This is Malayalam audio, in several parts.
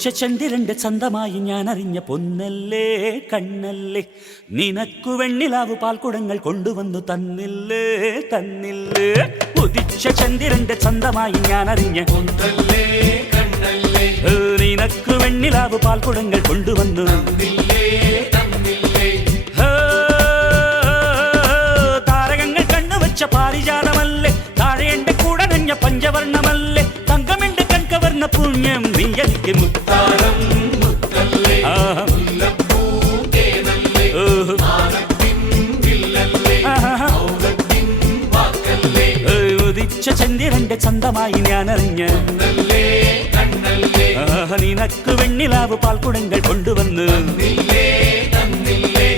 ഉദിച്ച ചന്ദ്രന്റെ ചന്തമായി ഞാൻ അറിഞ്ഞ പൊന്നല്ലേ കണ്ണല്ലേ, നിനക്കു വെണ്ണിലാവു പാൽക്കുടങ്ങൾ കൊണ്ടുവന്നു തന്നില്ലേ തന്നില്ലേ. ഉദിച്ച ചന്ദ്രന്റെ ചന്തമായി ഞാൻ അറിഞ്ഞ പൊന്നല്ലേ കണ്ണല്ലേ, നിനക്കു വെണ്ണിലാവു പാൽക്കുടങ്ങൾ കൊണ്ടുവന്നു തന്നില്ലേ തന്നില്ലേ. താരകങ്ങൾ കണ്ണുവച്ച പാരിജാതമല്ലേ, താഴെ എന്റെ കൂടെ നഞ്ഞ പഞ്ചവർണ്ണമല്ലേ, തങ്കമെന്റെ കൺകവർണ്ണ പുണ്യം നീ എനിക്ക് മുത്താരം മുത്തല്ലേ, മുല്ലപ്പൂതേനല്ലേ, മാനത്തിൻ വില്ലല്ലേ, ഔറത്തിൻ വാക്കല്ലേ. ഉദിച്ച ചന്ദ്രന്റെ ചന്തമായി ഞാൻ അറിഞ്ഞ പൊന്നല്ലേ കണ്ണല്ലേ, നിനക്ക് വെണ്ണിലാവ് പാൽക്കുടങ്ങൾ കൊണ്ടുവന്ന് തന്നില്ലേ തന്നില്ലേ.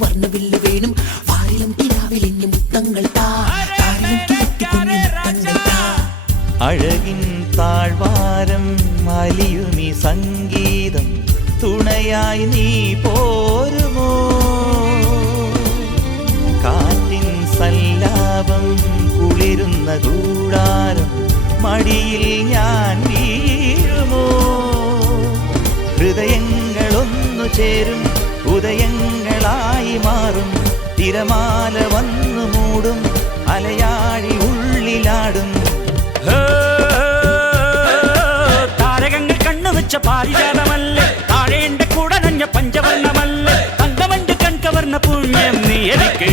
വർണ്ണവില്ല് വേണം വാരിലും കിനാവിലിഞ്ഞ മുത്തങ്ങൾ താ, അഴകിൻ താഴ്വാരം അലിയുമീ സംഗീതം തുണയായി നീ പോരുമോ, കാറ്റിൻ സല്ലാപം കുളിരുന്ന കൂടാരം മടിയിൽ ഞാൻ വീഴുമോ, ഹൃദയങ്ങളൊന്നു ചേരും ഉദയങ്ങളായി മാറും, തിരമാല വന്നു മൂടും അലയാഴി ഉള്ളിലാടും. താരകങ്ങൾ കണ്ണുവച്ച പാരിജാതമല്ലേ, താഴെ എന്റെ കൂടെ നഞ്ഞ പഞ്ചവർണ്ണമല്ലേ, തങ്കമന്റെ കൺകവർണ്ണ പുണ്യം നീ എനിക്ക്.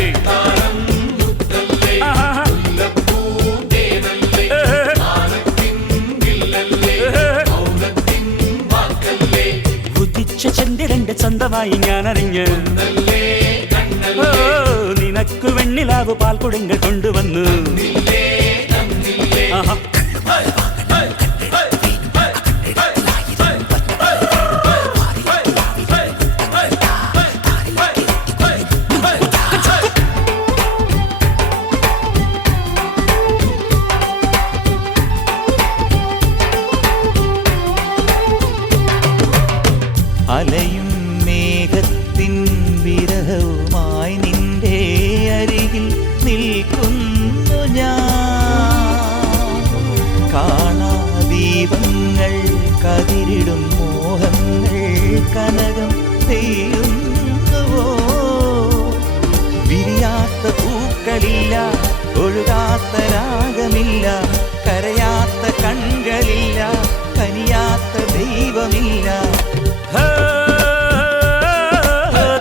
ഉദിച്ച ചന്ദ്രന്റെ ചന്തമായി ഞാൻ അറിഞ്ഞ് നിനക്ക് വെണ്ണിലാവ് പാൽക്കുടങ്ങൾ കൊണ്ടുവന്നു. അലയും മേഘത്തിൻ വിരഹവുമായി നിന്റെ അരികിൽ നിൽക്കുന്നു ഞാൻ, കാണാദീപങ്ങൾ കതിരിടും മോഹങ്ങൾ കനകം പെയ്യുന്നുവോ, വിരിയാത്ത പൂക്കളില്ല ഒഴുകാത്ത രാഗമില്ല, കരയാത്ത കണ്ണുകളില്ല കനിയാത്ത ദൈവമില്ല.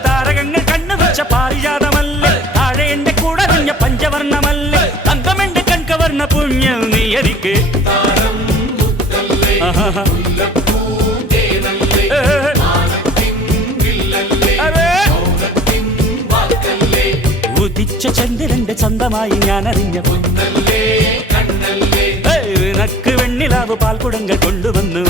താരകങ്ങൾ കണ്ണുവച്ച പാരിജാതമല്ലേ, താഴെ എന്റെ കൂടെ നഞ്ഞ പഞ്ചവർണ്ണമല്ലേ, തങ്കമെന്റെ കൺകവർണ്ണ പുണ്യം നീ എനിക്ക്. ഉദിച്ച ചന്ദ്രന്റെ ചന്തമായി ഞാൻ അറിഞ്ഞ പൊന്നല്ലേ കണ്ണല്ലേ, നിനക്ക് വെണ്ണിലാവ് പാൽക്കുടങ്ങൾ കൊണ്ടുവന്നു.